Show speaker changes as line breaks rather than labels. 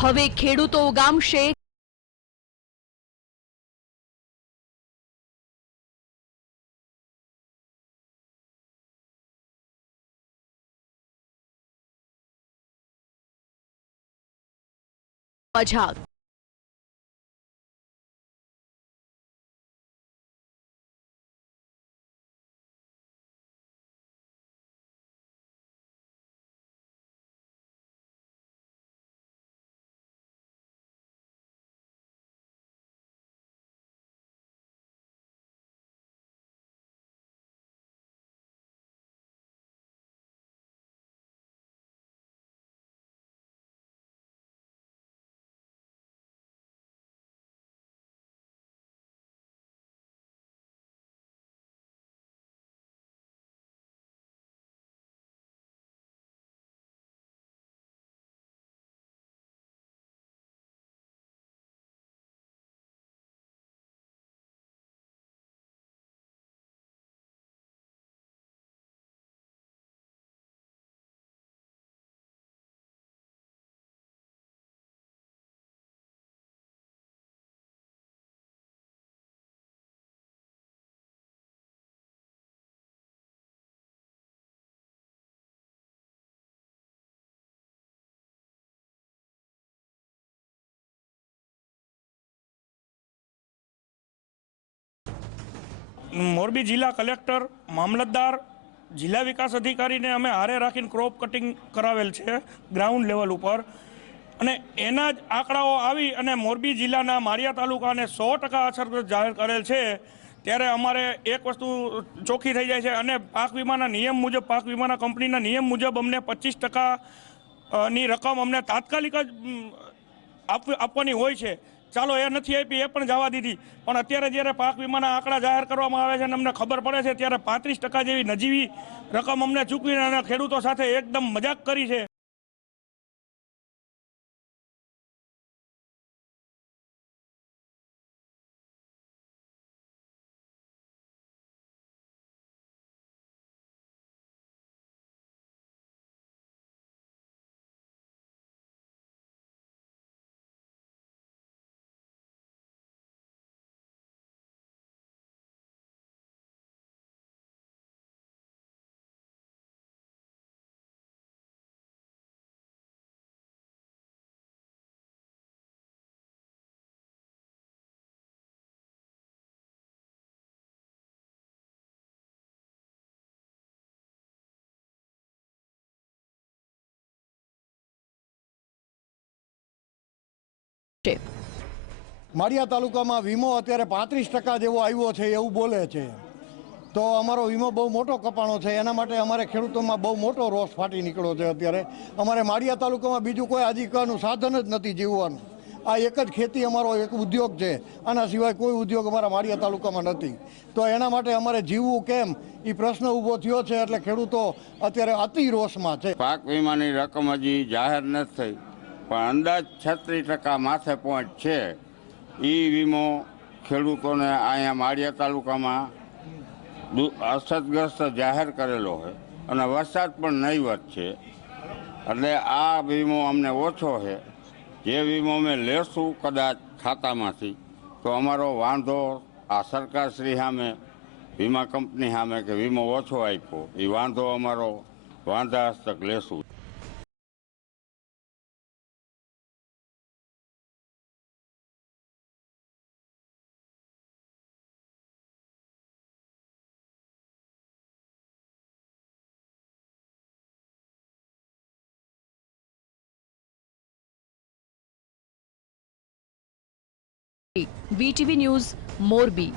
હવે ખેડૂતો ઉગામશે. પછાત
મોરબી જિલ્લા કલેક્ટર, મામલતદાર, જિલ્લા વિકાસ અધિકારીને અમે હારે રાખીને ક્રોપ કટિંગ કરાવેલ છે ગ્રાઉન્ડ લેવલ ઉપર. અને એના જ આંકડાઓ આવી અને મોરબી જિલ્લાના મારિયા તાલુકાને સો ટકા અસરગ્રસ્ત જાહેર કરેલ છે, ત્યારે અમારે એક વસ્તુ ચોખ્ખી થઈ જાય છે અને પાક વીમાના નિયમ મુજબ, પાક વીમાના કંપનીના નિયમ મુજબ અમને પચીસ ટકા ની રકમ અમને તાત્કાલિક જ આપ- આપવાની હોય છે. ચાલો, એ નથી આપી, એ પણ જવા દીધી. પણ અત્યારે જ્યારે પાક વીમાના આંકડા જાહેર કરવામાં આવે છે અને અમને ખબર પડે છે, ત્યારે પાંત્રીસ ટકા જેવી નજીવી રકમ અમને ચૂકવીને અને ખેડૂતો સાથે એકદમ મજાક કરી છે
છે.
માળિયા તાલુકામાં વીમો અત્યારે પાંત્રીસ ટકા જેવો આવ્યો છે એવું બોલે છે. તો અમારો વીમો બહુ મોટો કપાણો છે, એના માટે અમારે ખેડૂતોમાં બહુ મોટો રોષ ફાટી નીકળ્યો છે અત્યારે. અમારે માળિયા તાલુકામાં બીજું કોઈ આજીવિકાનું સાધન જ નથી જીવવાનું. આ એક જ ખેતી અમારો એક ઉદ્યોગ છે, આના સિવાય કોઈ ઉદ્યોગ અમારા માળિયા તાલુકામાં નથી. તો એના માટે અમારે જીવવું કેમ? એ પ્રશ્ન ઊભો થયો છે એટલે ખેડૂતો અત્યારે અતિ રોષમાં છે.
પાક વીમાની રકમ હજી જાહેર નથી થઈ, પણ અંદાજ છત્રીસ ટકા માથે પહોંચ છે. એ વીમો ખેડૂતોને અહીંયા માળિયા તાલુકામાં અસરગ્રસ્ત જાહેર કરેલો છે અને વરસાદ પણ નહીવત છે. એટલે આ વીમો અમને ઓછો છે. જે વીમો અમે લેશું કદાચ ખાતામાંથી, તો અમારો વાંધો આ સરકારશ્રી સામે, વીમા કંપની સામે કે વીમો ઓછો આપ્યો એ વાંધો અમારો વાંધા હસ્તક લેશું.
VTV news Morbi